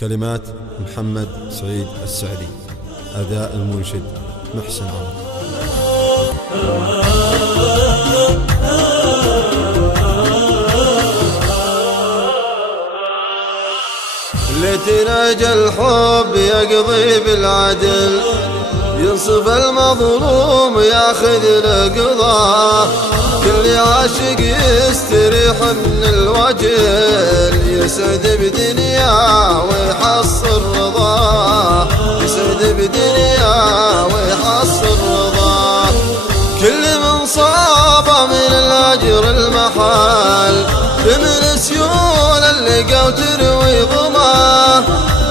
كلمات محمد سعيد السعدي، أداء المنشد محسن عوض. لتناجى الحب يقضي بالعدل، ينصف المظلوم ياخذ القضاء، كل عاشق يستريح من الوجل، يسعد بدنياه ويحصل رضاه، يسعد بدنياه ويحصل رضاه. كل من صاب من الأجر المحال، بمن سيول اللقا وتروي ظماه،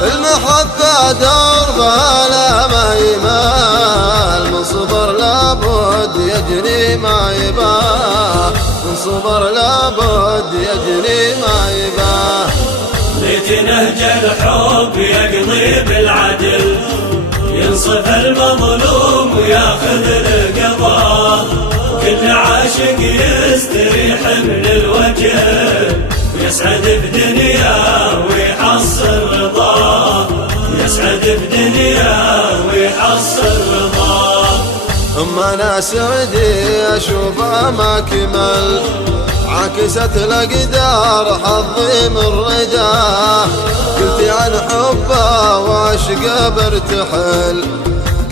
المحبة دربها لا ما يمال، من صبر لابد يجري ما يباه، من صبر لابد يجري ما يباه. لتنهج الحب يقضي بالعدل، ينصف المظلوم وياخذ القضاء، كل عاشق يستريح من الوجل، يسعد بدنياه ويحصل رضاه، يسعد بدنياه ويحصل رضاه. أما أنا سعدي أشوفه ما كمل، عكست الأقدار حظي من رداه، قلت عن حبه وعشقه برتحل،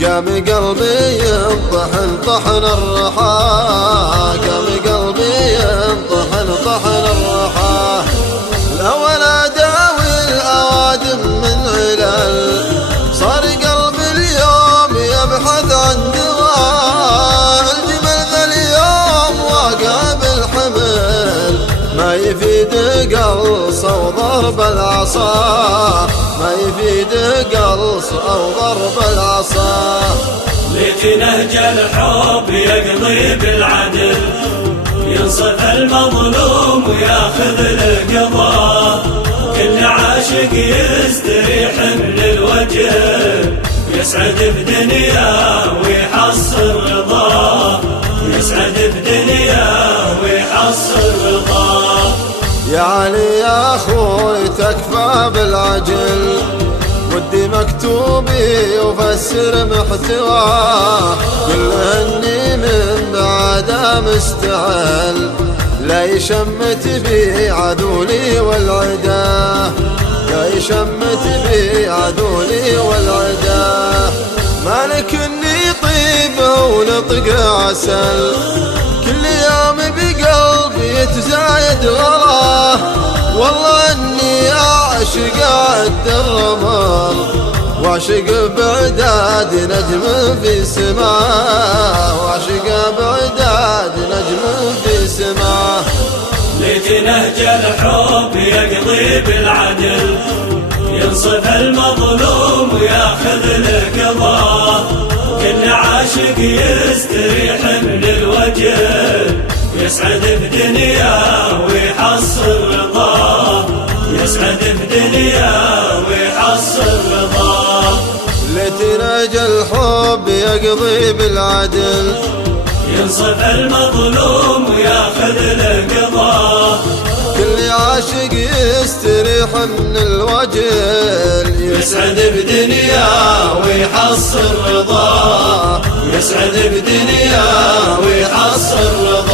قام قلبي ينطحن طحن الرحاه، قام قلبي ينطحن طحن الرحاه. الأول أداوي الأوادم من علل، صار قلبي اليوم يبحث عن دواء، الجمل ذا اليوم واقع بالحمل، ما يفيد قلص أو ضرب العصا، ما يفيد قلص أو ضرب العصا. لتنهج الحب يقضي بالعدل، ينصف المظلوم وياخذ القضاء، كل عاشق يستريح من الوجل، يسعد بدنياه ويحصل رضاه، يسعد بدنياه ويحصل رضاه. يا علي يا أخوي تكفى بالعجل، ودي مكتوبي وفسر محتواه، قل اني من بعده مستعل، لا يشمت بي عدولي والعداه، لا يشمت بي عدولي والعداه. مالك اني طيبه ونطق عسل، كل يوم بقلبي يتزايد غلاه، والله اني اعشق عد الرمل، واعشق بعداد نجم في سماه، واعشق بعداد نجم في سماه. لتنهج الحب يقضي بالعدل، ينصف المظلوم وياخذ القضاء، كل عاشق يستريح من الوجل، يسعد بدنياه ويحصل رضاه، يسعد بدنياه ويحصل رضاه. لتناجى الحب يقضي بالعدل، ينصف المظلوم وياخذ القضاء، كل عاشق يستريح من الوجل، يسعد بدنياه ويحصل رضاه، يسعد بدنياه ويحصل رضاه.